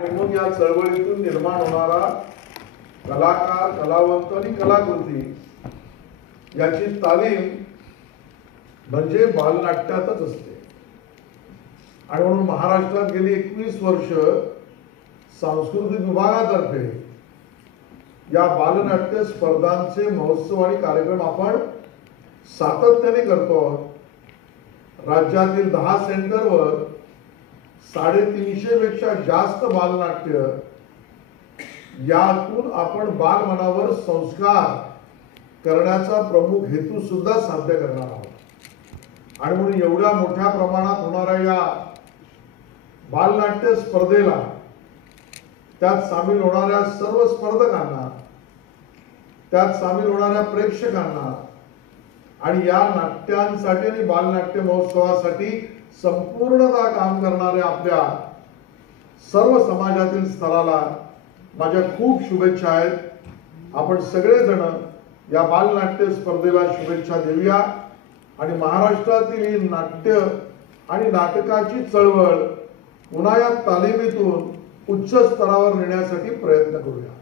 म्हणून या चळवळीतून निर्माण होणारा कलाकार, कलावंत आणि कलाकृती याची तालीम म्हणजे बालनाट्यातच असते। आणि म्हणून महाराष्ट्रात गेली 21 वर्ष सांस्कृतिक विभागातर्फे या बालनाट्य स्पर्धांचे महोत्सव आणि कार्यक्रम आपण सातत्याने करतो। राज्यातील 10 सेंटरवर 350 पेक्षा जास्त बालनाट्य, यातून आपण बालमनावर संस्कार करण्याचा प्रमुख हेतू सुद्धा साध्य करणार आहोत। आणि म्हणून एवढ्या मोठ्या प्रमाणात होणाऱ्या या बालनाट्य स्पर्धेला, त्यात सामील होणाऱ्या सर्व स्पर्धकांना, त्यात सामील होणाऱ्या प्रेक्षकांना आणि या नाट्यांसाठी आणि बालनाट्य महोत्सवासाठी संपूर्णतः काम करणाऱ्या आपल्या सर्व समाजातील स्तराला माझ्या खूप शुभेच्छा आहेत। आपण सगळेजण या बालनाट्य स्पर्धेला शुभेच्छा देऊया आणि महाराष्ट्रातील ही नाट्य आणि नाटकाची चळवळ पुन्हा या तालिमीतून उच्च स्तरावर नेण्यासाठी प्रयत्न करूया।